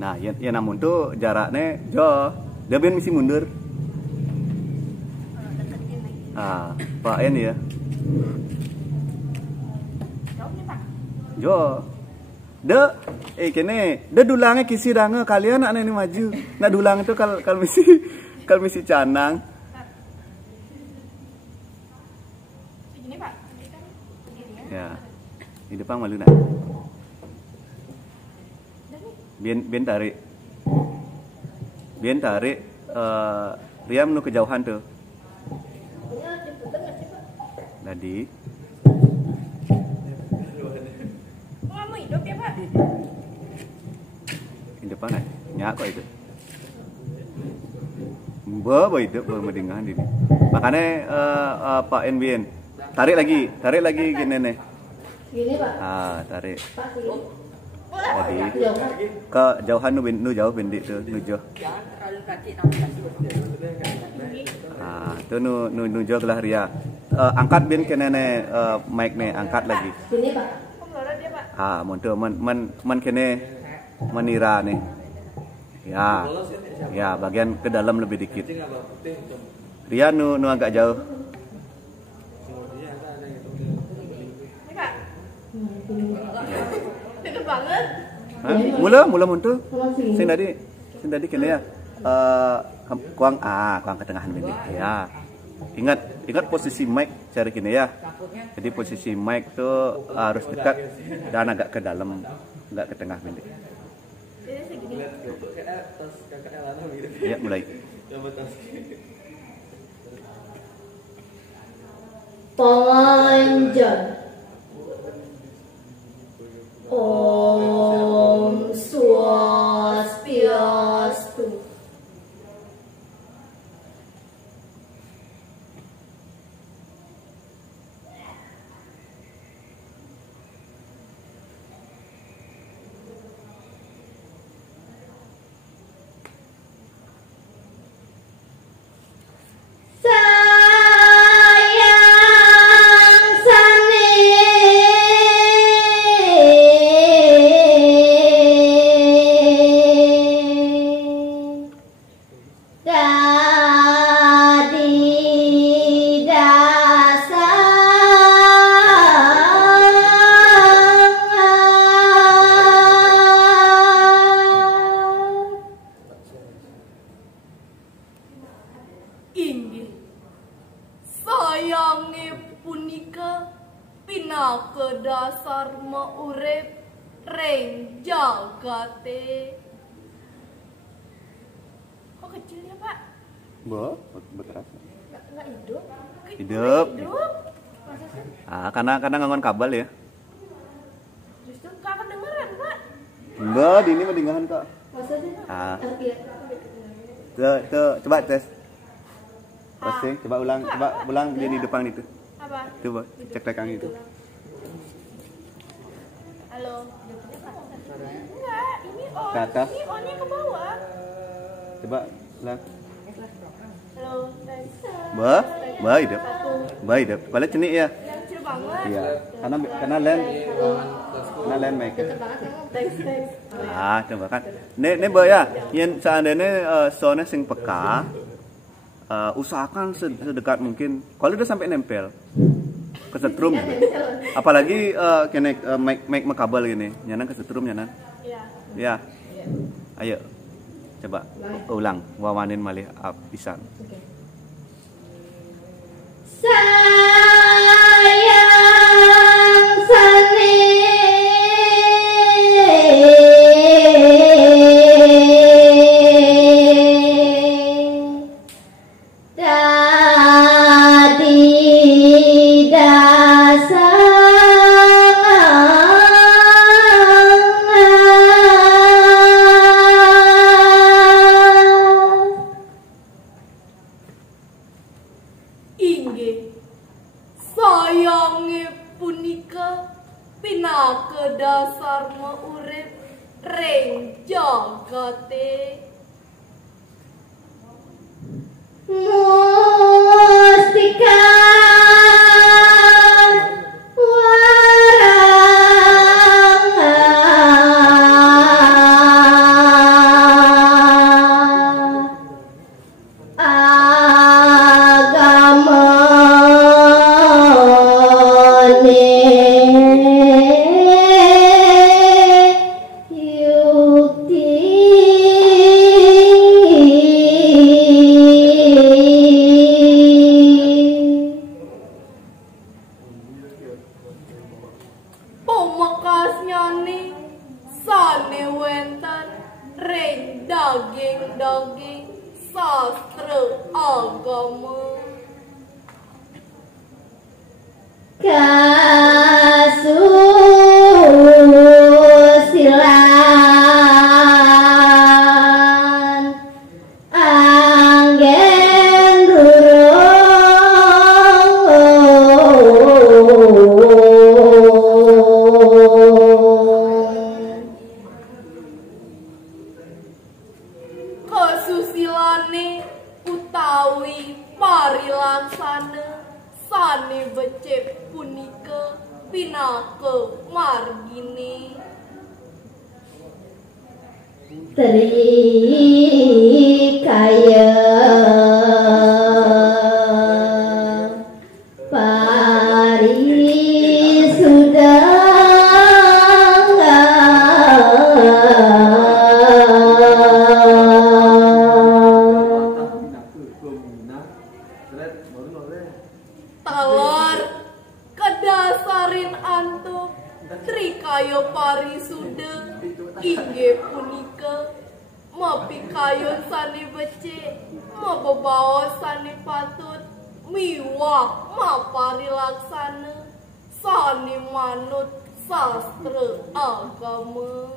Nah, ya namun tuh jaraknya jauh. Dia ben mesti mundur. Ah, Pak En ya. Jo. Kene, dulangnya kisi dange kalian anak ini maju. Nah dulang itu kalau misi canang. Segini Pak. Ya. Di depan malu nak. Biar tarik. Riam nu kejauhan tuh. Tadi. Kamu hidup ya Pak? Di depan kan? Nyak kok itu. Bawa hidup bermedingahan ini. Makanya Pak Enbien tarik lagi gini nih. Gini Pak. Tarik. Pak sini. Tadi Jauh. ke jauhan nu jauh bendik tuh nu jauh. Tuh nu jauh gelah ria. Angkat bin ke nenek mic nih, angkat lagi. Gini Pak. Kok melorot dia Pak? Muntul men kene menira nih. Ya, bagian ke dalam lebih dikit. Ria nu agak jauh. Ini Pak. Deket banget. Mula muncul. Sing tadi kene ya. Kuang ke tengahan bendik. Ya. Ingat posisi mic cari gini ya. Jadi posisi mic tuh harus dekat dan agak ke dalam, enggak ke tengah bendik. Ini segini. Ya, mulai. Panjang. Om Swastiastu. Inggih. Sayange punika pinaka dasar maurip ring jagate. Kok kecil ya Pak? Berkeras. Nggak hidup? Hidup. Hidup? Masa sih? Karena ngangon kabel ya. Justru nggak kedengeran Pak. Enggak, di ini mendingan kak. Masa sih? Iya. Coba tes. Pasti, coba ulang dia di depan itu. Apa? Coba cek rekang itu. Halo. Enggak, ini on. Ke atas. Ini onnya ke bawah. Coba ulang. Halo, tes. Hidup. Hidup. Balik cenik ya. Yang kecil banget. Iya. Karena land mic. Tes. Coba kan. Nih ya, yang seandainya soalnya sing peka, usahakan sedekat mungkin. Kalau udah sampai nempel, kesetrum. Apalagi kene mic kabel gini, nyanan kesetrum nyanan. Iya. Ya. Ayo. Coba ulang, wawanin malih pisan. Sayang sane dadi dasar Inggih. Sayange punika pinaka dasar maurip ring jagate. Mustika reng daging sastra agama. Kasusilan anggen rurung Kesusilane utawi parilaksana sane becik punika pinaka margine. Trikaya Talar kedasarin antuk trikaya parisuda inggih punika mapikayon sane becik mabebaos sane patut miwah maparilaksana sane manut sastra agama.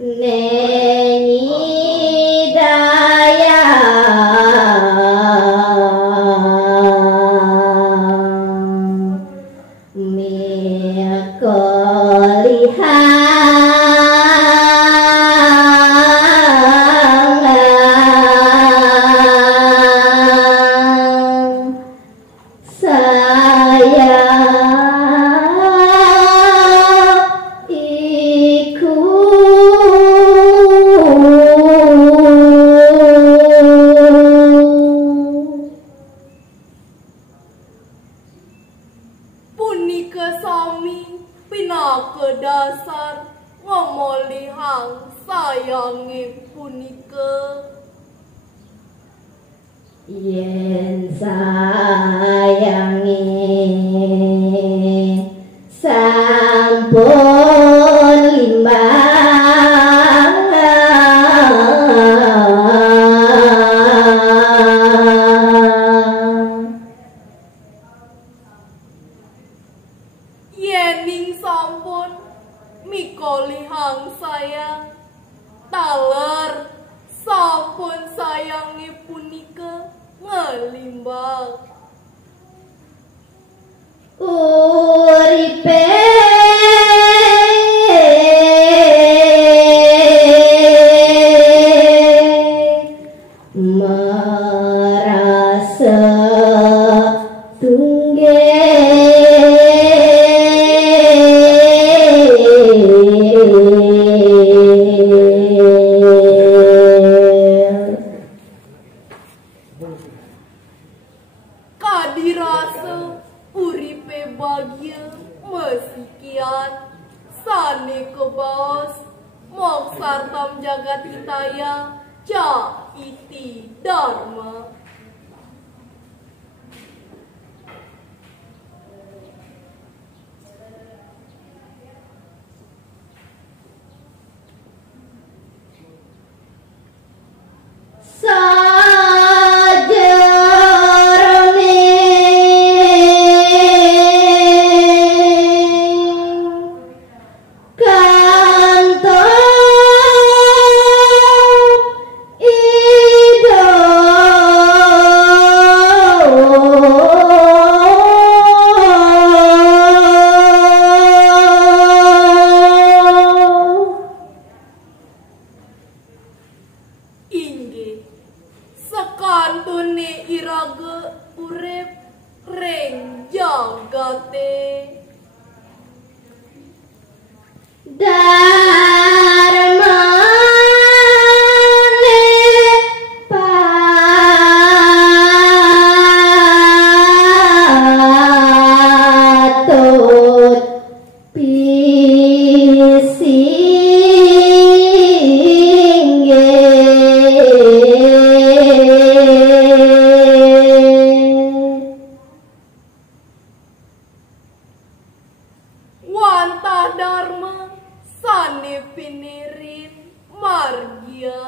Nengi daya mekolihan saya Punika sami pinaka dasar ngomolihang sayange punika. yen sayangi sampun limbang Yening sampun mikolihang sayang taler sampun sayange punika ngelimbang. uripe merasa Kadirasa uripe bahagia mesikian sane kebaos moksartam jagat hitaya ja iti dharma. Inggih sakantune iraga urip reng jagate. patut Wantah dharma mane pinirin margia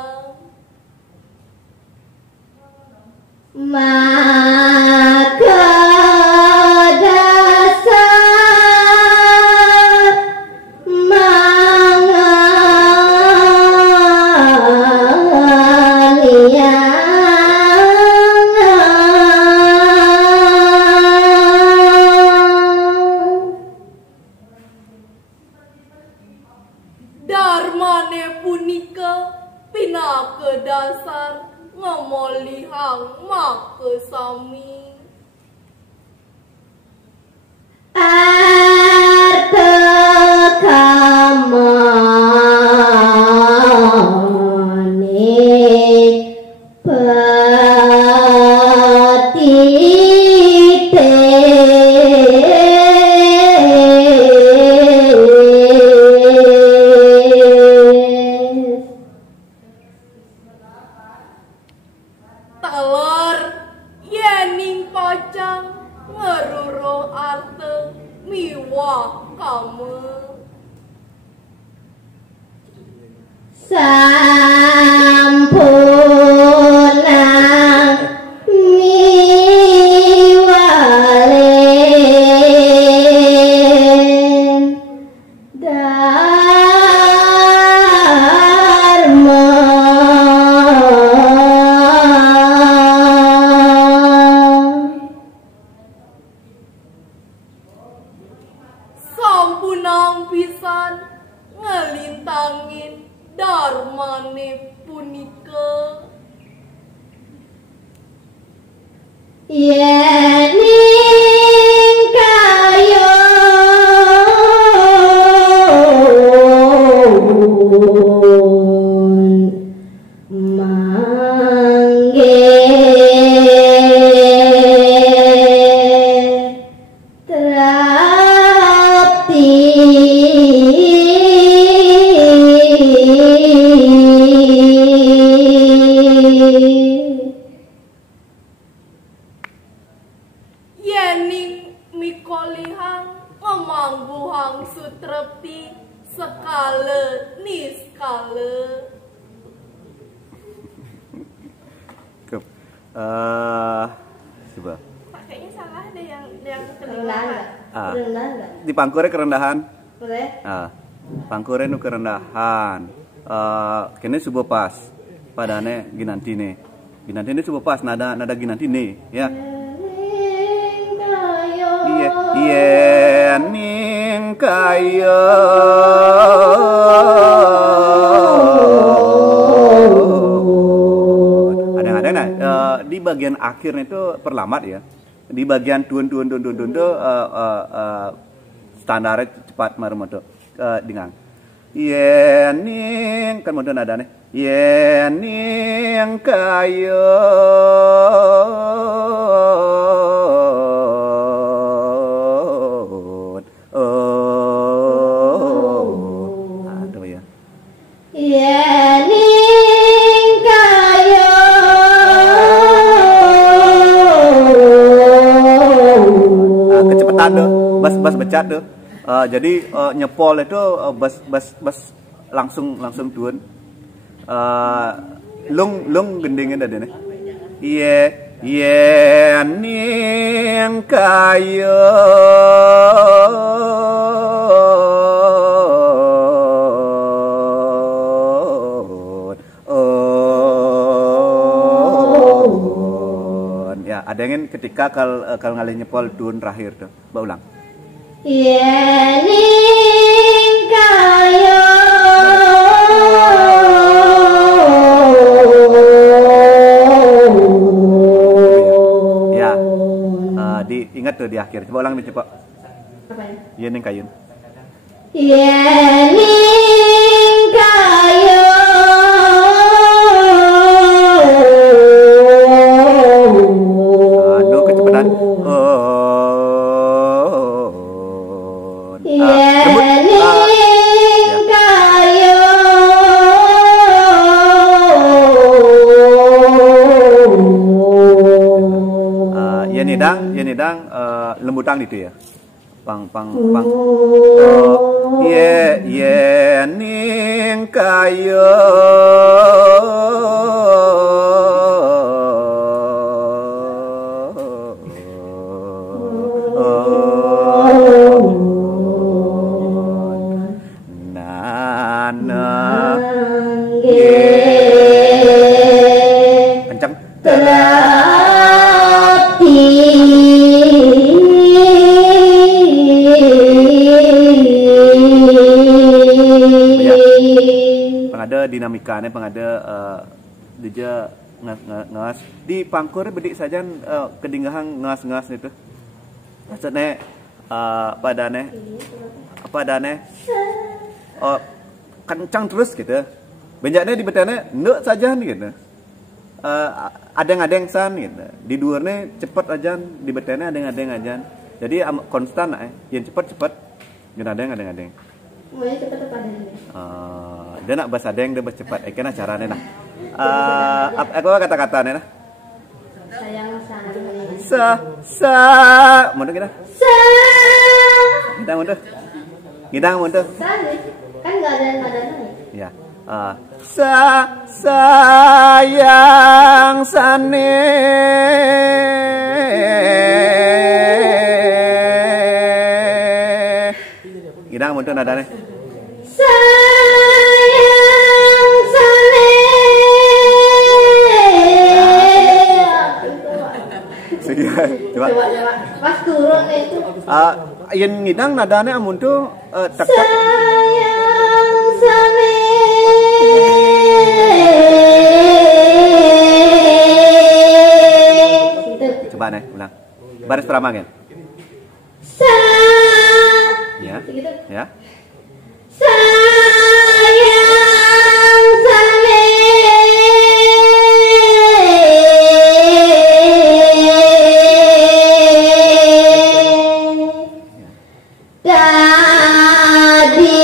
maka dasar mangalia Darmane punika pinake dasar ngemolihang make sami arta kamane petite telur yening pacang ngeruruh arte miwah kamu sampuna miwalen dharma sampunang pisan ngelintangin darmane punika yening kayo mangge trapti yening mikolihang ngemangguhang sutrepti sekale niskale Cukup. Coba. kayaknya salah ada yang rendah enggak? Ah. Rendah enggak? Di pangkure kerendahan. Boleh? Pangkure nu kerendahan. Kene subuh pas. Padane ginantine. Ginantine subuh pas nada ginantine ya. Yening kayo Iya ning kayo ada di bagian akhirnya itu perlambat ya. Di bagian tun standarnya cepat maremoto dengan yening kan modern ada nih yening kayo aduh ya yening kayo kecepatan tuh bas becat tuh jadi nyepol itu bas langsung turun lung gendingin tadi nih ning kayo ya ada yang ketika kalau ngalih nyepol turun terakhir tuh ulang yening kayo ya diingat tuh di akhir coba ulang coba apa ya? yening kayun yening kayo aduh kecepatan yening kayo yenidang lembutang itu ya pang kening kayo nana kencang pengada dinamikanya pengada dia ngas di pangkur bedik saja kedingahan ngas itu maksudnya apa dane kencang terus gitu benjaknya di betanya nek saja gitu adeng san gitu di duarnya cepat aja di betanya adeng aja jadi konstan yang cepat gak adeng Mulai cepet apa ini? Dia nak bahasa adeng dia bercepat kena caranya nah aku kata-kata nih nah Sayang mundur kita Sa ngidang mundur Sa kan nggak ada nadanya ya sayang sane ngidang mundur nadanya sayang sane coba pas turun itu yang ngidang nadanya amun tuh tak sayang sane coba nih ulang baris pertama kan ya ya sayang sane dadi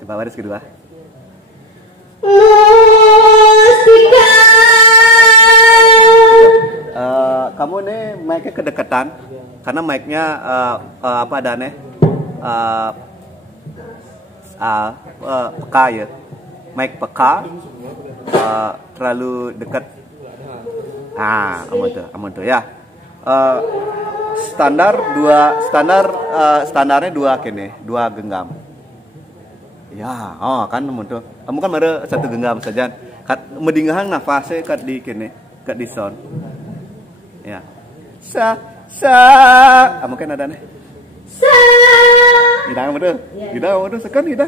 coba baris kedua mustika kamu nih mic-nya kedekatan karena mic-nya apa adanya peka ya mic peka terlalu dekat amun tuh ya standarnya dua genggam ya kan amun tuh kamu kan ada satu genggam saja kat medingahan nafasnya kat di kene kat di sound ya kamu kan ada nih Gidang betul sekan gidang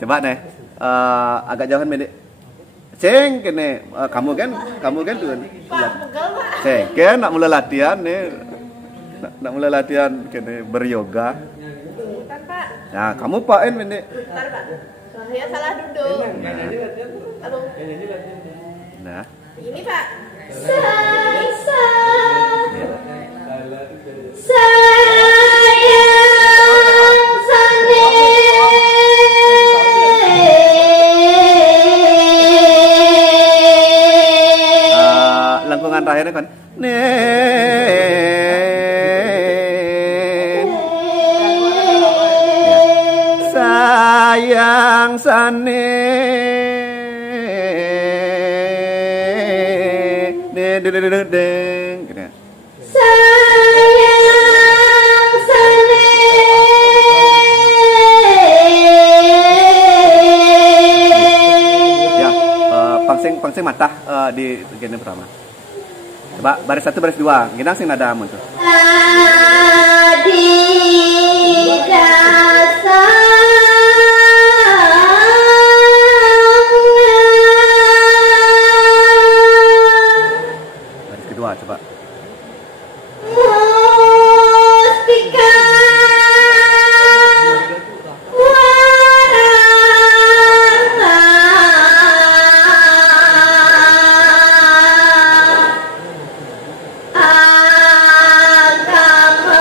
coba nih agak jauhan medik ceng kene kamu kan tuh ceng kan nak mulai latihan nih nak mulai latihan kene beryoga nah kamu paen medik Bentar, Pak. Saya salah duduk. Halo. nah Ini, Pak. sayang sane lengkungan terakhirnya kan sayang sane deng gitu. sayang sane Ya, pangsing mata di bagian pertama. Coba baris 1 baris 2. Gimana sing nada amun tuh? adi Baris kedua coba. mustika agama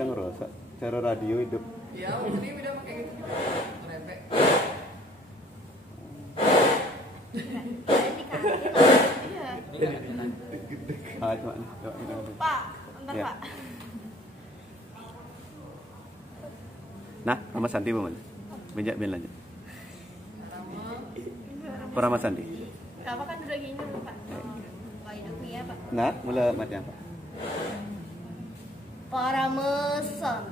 bisa ngerusak cara radio hidup. Ya, jadi udah pakai gitu. Merepek. Iya. Ah, cuma nih. Pak, bentar Ya. Pak. Nah, Rama Santi bagaimana? Bejak ben lanjut. Rama Santi. Kakak kan udah gini Pak. Pak hidupnya ya Pak. Nah, mula macam apa? Para mesan.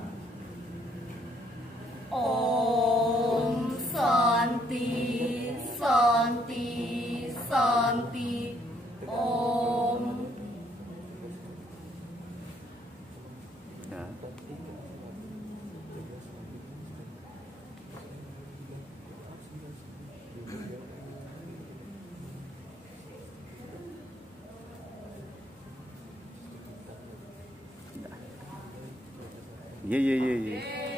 Om Santi, Santi, Santi. Om. Ya. Ye ye ye ye.